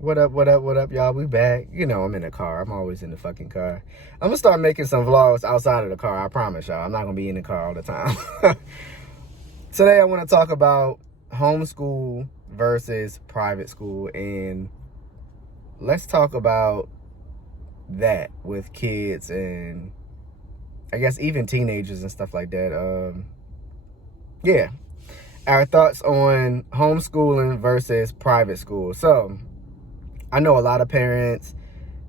What up, what up, what up, y'all? We back. You know I'm in the car. I'm always in the fucking car. I'm gonna start making some vlogs outside of the car. I promise y'all. I'm not gonna be in the car all the time. Today I want to talk about homeschool versus private school, and let's talk about that with kids and I guess even teenagers and stuff like that. Yeah, our thoughts on homeschooling versus private school. So I know a lot of parents,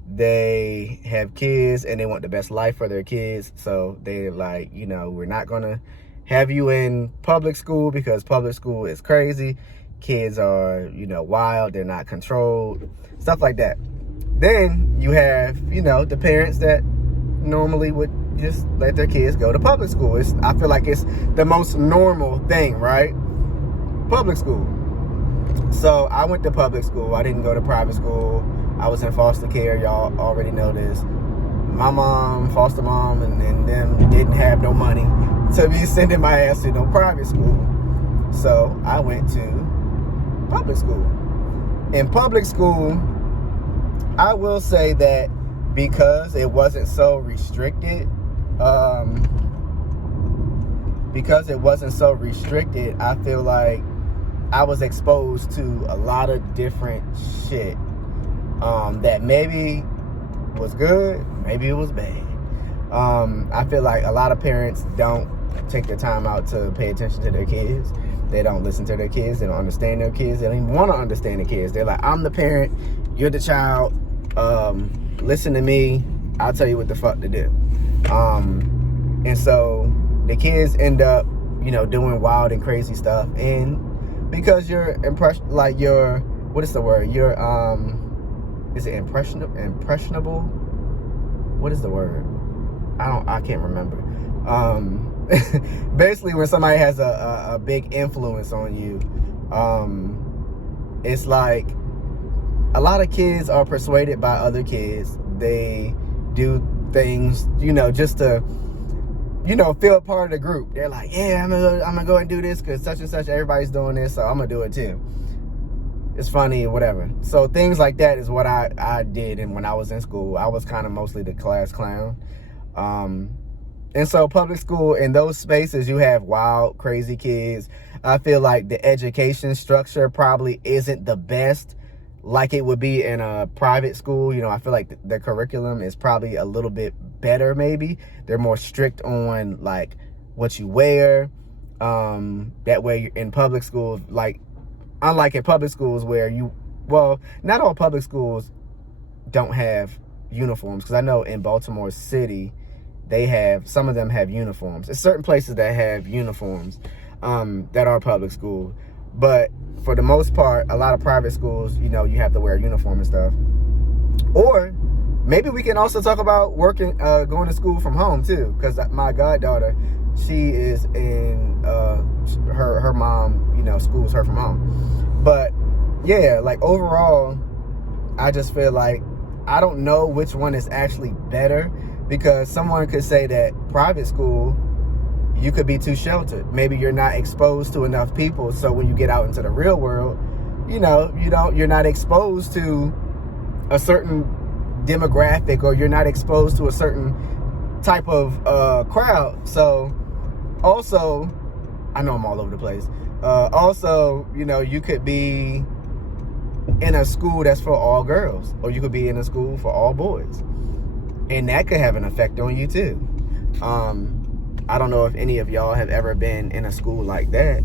they have kids and they want the best life for their kids. So they're like, you know, we're not going to have you in public school because public school is crazy. Kids are, you know, wild. They're not controlled. Stuff like that. Then you have, you know, the parents that normally would just let their kids go to public school. I feel like it's the most normal thing, right? Public school. So I went to public school. I didn't go to private school. I was in foster care. Y'all already know this. My mom, foster mom, and them didn't have no money to be sending my ass to no private school. So I went to public school. In public school, I will say that because it wasn't so restricted, I feel like I was exposed to a lot of different shit that maybe was good, maybe it was bad. I feel like a lot of parents don't take their time out to pay attention to their kids. They don't listen to their kids. They don't understand their kids. They don't even want to understand the kids. They're like, I'm the parent, you're the child. Listen to me. I'll tell you what the fuck to do. And so the kids end up, you know, doing wild and crazy stuff. And because you're what is the word? You're, is it impressionable? What is the word? I can't remember. Basically when somebody has a big influence on you, it's like a lot of kids are persuaded by other kids. They do things, you know, just to, you know, feel a part of the group. They're like, yeah, I'm gonna go and do this because such and such, everybody's doing this, so I'm gonna do it too. It's funny or whatever. So things like that is what I did. And when I was in school, I was kind of mostly the class clown. And so public school, in those spaces, you have wild, crazy kids. I feel like the education structure probably isn't the best like it would be in a private school. You know, I feel like the curriculum is probably a little bit better, maybe. They're more strict on, like, what you wear. That way, in public schools, like, unlike in public schools where not all public schools don't have uniforms. Because I know in Baltimore City, some of them have uniforms. There's certain places that have uniforms that are public school. But for the most part, a lot of private schools, you know, you have to wear a uniform and stuff. Or maybe we can also talk about going to school from home too. Because my goddaughter, she is in, her mom, you know, schools her from home. But yeah, like overall, I just feel like I don't know which one is actually better. Because someone could say that private school, you could be too sheltered. Maybe you're not exposed to enough people. So when you get out into the real world, you know, you're not exposed to a certain demographic, or you're not exposed to a certain type of crowd. So also, I know I'm all over the place. Also, you know, you could be in a school that's for all girls, or you could be in a school for all boys. And that could have an effect on you too. I don't know if any of y'all have ever been in a school like that.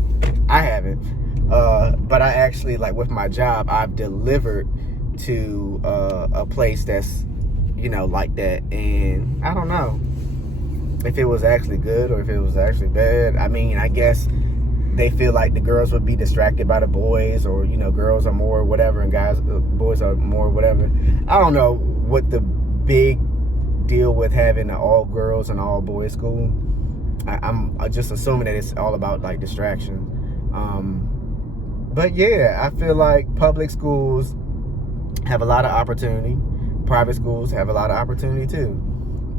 I haven't. But I actually, like with my job, I've delivered to a place that's, you know, like that. And I don't know if it was actually good or if it was actually bad. I mean, I guess they feel like the girls would be distracted by the boys, or, you know, girls are more whatever and boys are more whatever. I don't know what the big deal with having an all girls and all boys school. I'm just assuming that it's all about like distraction. But yeah, I feel like public schools have a lot of opportunity. Private schools have a lot of opportunity too.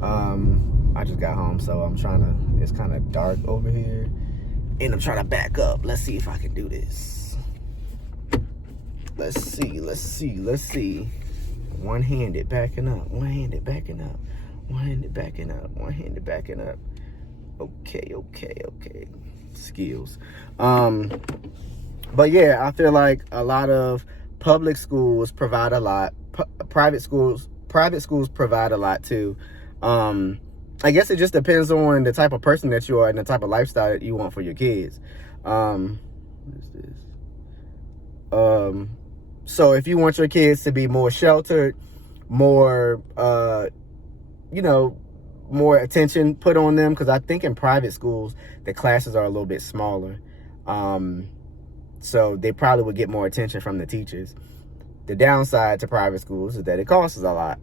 I just got home, so it's kind of dark over here, and I'm trying to back up. Let's see if I can do this. Let's see. One-handed backing up. Okay. Skills. But yeah, I feel like a lot of public schools provide a lot. Private schools provide a lot too. I guess it just depends on the type of person that you are and the type of lifestyle that you want for your kids. What is this? So if you want your kids to be more sheltered, more, more attention put on them, because I think in private schools, the classes are a little bit smaller. So they probably would get more attention from the teachers. The downside to private schools is that it costs a lot.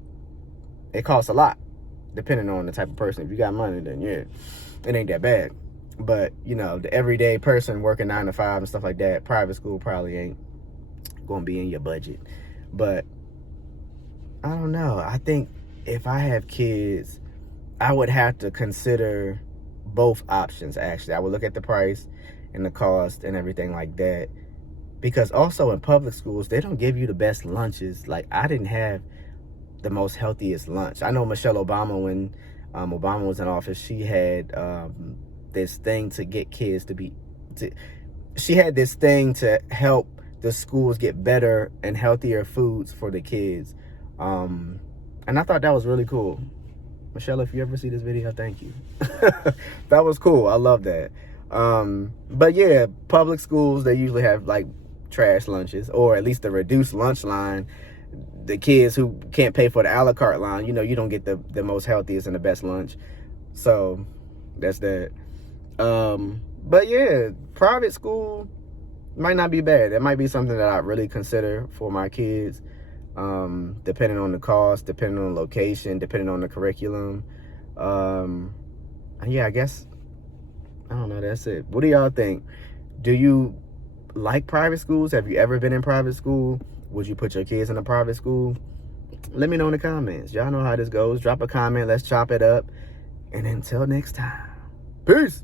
It costs a lot, depending on the type of person. If you got money, then yeah, it ain't that bad. But, the everyday person working 9 to 5 and stuff like that, private school probably ain't going to be in your budget. But I don't know. I think if I have kids, I would have to consider both options, actually. I would look at the price and the cost and everything like that. Because also in public schools, they don't give you the best lunches. Like, I didn't have the most healthiest lunch. I know Michelle Obama, when Obama was in office, she had this thing to get kids she had this thing to help the schools get better and healthier foods for the kids. And I thought that was really cool. Michelle, if you ever see this video, thank you. That was cool. I love that. But yeah, public schools, they usually have like trash lunches, or at least the reduced lunch line. The kids who can't pay for the a la carte line, you don't get the most healthiest and the best lunch. So that's that. But yeah, private school might not be bad. It might be something that I really consider for my kids, depending on the cost, depending on the location, depending on the curriculum. Yeah, I guess, I don't know, that's it. What do y'all think? Do you like private schools? Have you ever been in private school? Would you put your kids in a private school? Let me know in the comments. Y'all know how this goes. Drop a comment. Let's chop it up. And until next time, peace.